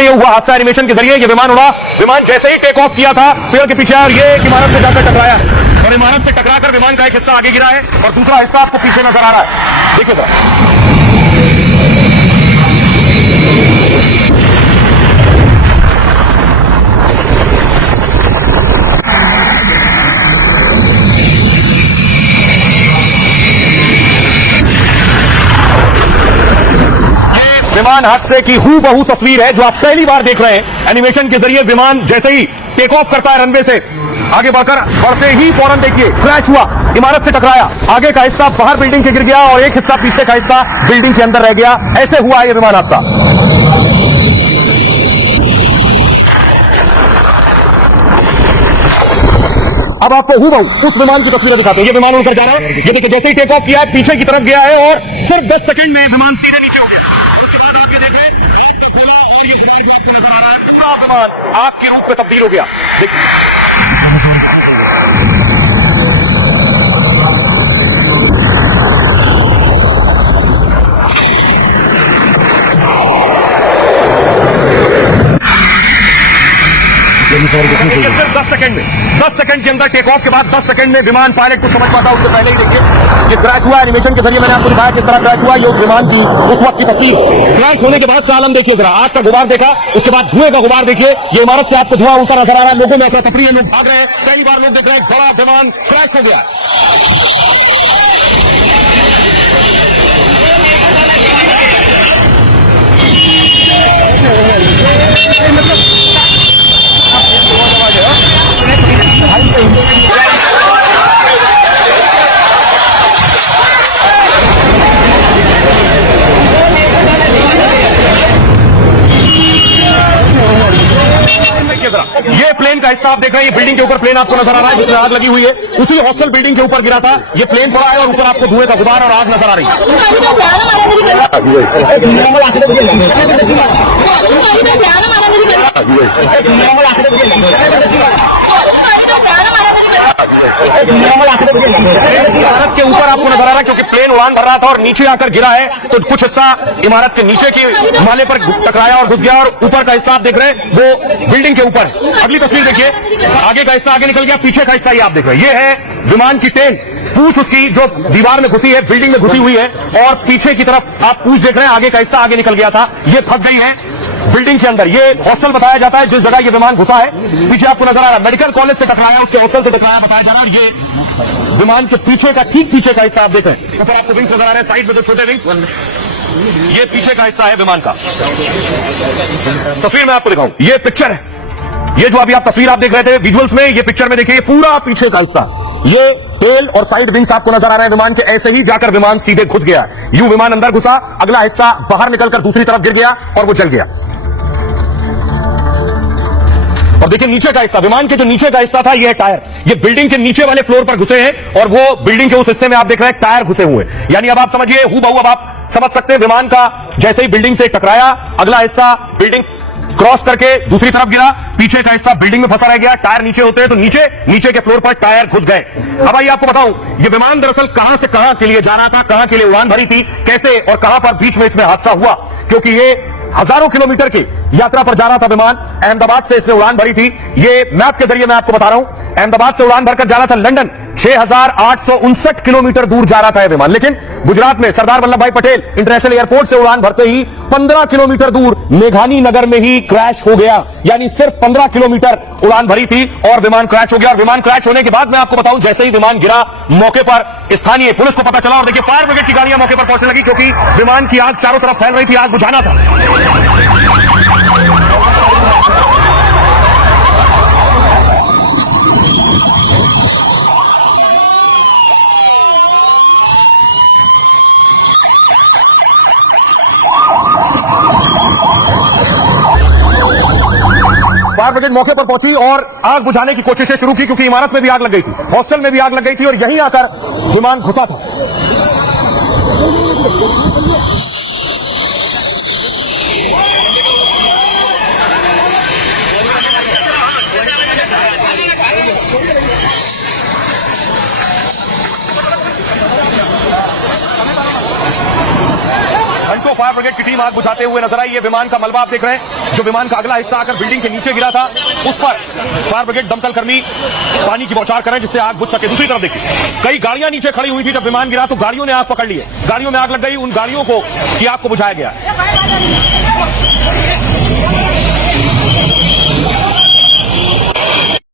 से ये हुआ हादसा एनिमेशन के जरिए। ये विमान उड़ा, विमान जैसे ही टेक ऑफ किया था पेड़ के पीछे और ये एक इमारत से जाकर टकराया और इमारत से टकराकर विमान का एक हिस्सा आगे गिरा है और दूसरा हिस्सा आपको पीछे नजर आ रहा है। देखिए जरा, विमान हादसे की हूबहू तस्वीर है जो आप पहली बार देख रहे हैं एनिमेशन के जरिए। विमान जैसे ही टेक ऑफ करता है रनवे से आगे बढ़ते ही फौरन देखिए क्रैश हुआ, इमारत से टकराया, आगे का हिस्सा बाहर बिल्डिंग के गिर गया और एक हिस्सा पीछे का हिस्सा बिल्डिंग के अंदर रह गया। ऐसे हुआ यह विमान हादसा। अब आपको हूबहू उस विमान की तस्वीरें दिखाते हैं। ये विमान उड़कर जा रहा है, ये देखिए जैसे ही टेक ऑफ किया है पीछे की तरफ गया है और सिर्फ 10 सेकंड में विमान सीधे नीचे हो गया। उसके बाद आप ये देखें आग का खोला और ये विमान जो आपको नजर आ रहा है पूरा विमान आग के रूप में तब्दील हो गया। सिर्फ 10 सेकंड के अंदर टेक ऑफ के बाद 10 सेकंड में विमान पायलट को समझ पाता उससे पहले ही देखिए ये क्रैश हुआ। एनिमेशन के जरिए मैंने आपको दिखाया किस तरह क्रैश हुआ। ये उस विमान की उस वक्त की तस्वीर। क्रैश होने के बाद का आलम देखिए जरा, आग का गुबार देखा, उसके बाद धुएं का गुबार देखिए। ये इमारत से आपको धुआं उड़ता नजर आ रहा है, लोगों में अफरा तफरी है, लोग भाग रहे हैं। पहली बार लोग देख रहे हैं बड़ा विमान क्रैश हो गया। ये प्लेन का हिस्सा आप देख रहे हैं, ये बिल्डिंग के ऊपर प्लेन आपको नजर आ रहा है जिसमें आग लगी हुई है। उसी हॉस्टल बिल्डिंग के ऊपर गिरा था, ये प्लेन पड़ा है और ऊपर आपको धुएं का गुबार और आग नजर आ रही इमारत के ऊपर आपको नजर आ रहा है क्योंकि प्लेन उड़ान भर रहा था और नीचे आकर गिरा है तो कुछ हिस्सा इमारत के नीचे की माले पर टकराया और घुस गया और ऊपर का हिस्सा आप देख रहे हैं वो बिल्डिंग के ऊपर है। अगली तस्वीर देखिए, आगे का हिस्सा आगे निकल गया, पीछे का हिस्सा ये आप देख रहे हैं। ये है विमान की टेल, पूंछ उसकी जो दीवार में घुसी है, बिल्डिंग में घुसी हुई है और पीछे की तरफ आप पूंछ देख रहे हैं, आगे का हिस्सा आगे निकल गया था, ये फंस गई है बिल्डिंग के अंदर। ये हॉस्टल बताया जाता है जिस जगह ये विमान घुसा है, पीछे आपको नजर आ रहा है मेडिकल कॉलेज से टकराया, उसके हॉस्टल से टकराया बताया जा रहा है। ये विमान के पीछे का ठीक पीछे का हिस्सा आप देखें, ऊपर आपको विंग्स नजर आ रहे हैं, साइड में जो छोटे विंग्स, ये पीछे का हिस्सा है विमान का। तस्वीर में आपको दिखाऊं, ये पिक्चर है, ये जो अभी आप तस्वीर आप देख रहे थे विजुअल्स में, ये पिक्चर में देखिए ये पूरा पीछे का हिस्सा, ये टेल और साइड विंग्स आपको नजर आ रहे हैं विमान के। ऐसे ही जाकर विमान सीधे घुस गया, यूं विमान अंदर घुसा, अगला हिस्सा बाहर निकलकर दूसरी तरफ गिर गया और वो जल गया। और देखिए नीचे का हिस्सा, विमान के जो नीचे का हिस्सा था, ये है टायर, ये बिल्डिंग के नीचे वाले फ्लोर पर घुसे हैं और वो बिल्डिंग के उस हिस्से में आप देख रहे हैं टायर घुसे हुए। यानी अब आप समझिए हूबहू, अब आप समझ सकते हैं विमान का जैसे ही बिल्डिंग से टकराया, अगला हिस्सा बिल्डिंग क्रॉस करके दूसरी तरफ गिरा, पीछे का हिस्सा बिल्डिंग में फंसा रह गया। टायर नीचे होते हैं तो नीचे के फ्लोर पर टायर घुस गए। अब आइए आपको बताऊं ये विमान दरअसल कहां से कहां के लिए जाना था, कहां के लिए उड़ान भरी थी, कैसे और कहां पर बीच में इसमें हादसा हुआ, क्योंकि ये हजारों किलोमीटर की यात्रा पर जा रहा था विमान। अहमदाबाद से इसने उड़ान भरी थी, ये मैप के जरिए मैं आपको बता रहा हूं। अहमदाबाद से उड़ान भरकर जाना था लंदन, 6859 किलोमीटर दूर जा रहा था यह विमान, लेकिन गुजरात में सरदार वल्लभ भाई पटेल इंटरनेशनल एयरपोर्ट से उड़ान भरते ही 15 किलोमीटर दूर मेघानी नगर में ही क्रैश हो गया। यानी सिर्फ 15 किलोमीटर उड़ान भरी थी और विमान क्रैश हो गया। और विमान क्रैश होने के बाद मैं आपको बताऊं जैसे ही विमान गिरा, मौके पर स्थानीय पुलिस को पता चला और देखिए फायर ब्रिगेड की गाड़ियां मौके पर पहुंचने लगी क्योंकि विमान की आग चारों तरफ फैल रही थी, आग बुझाना था। फायर ब्रिगेड मौके पर पहुंची और आग बुझाने की कोशिशें शुरू की क्योंकि इमारत में भी आग लग गई थी, हॉस्टल में भी आग लग गई थी और यहीं आकर विमान घुसा था। घंटों फायर ब्रिगेड की टीम आग बुझाते हुए नजर आई। ये विमान का मलबा आप देख रहे हैं जो विमान का अगला हिस्सा आकर बिल्डिंग के नीचे गिरा था, उस पर फायर ब्रिगेड दमकल कर्मी पानी की बौछार करें जिससे आग बुझ सके। दूसरी तरफ देखिए, कई गाड़ियां नीचे खड़ी हुई थी जब विमान गिरा, तो गाड़ियों ने आग पकड़ ली है, गाड़ियों में आग लग गई, उन गाड़ियों को की आग को बुझाया गया।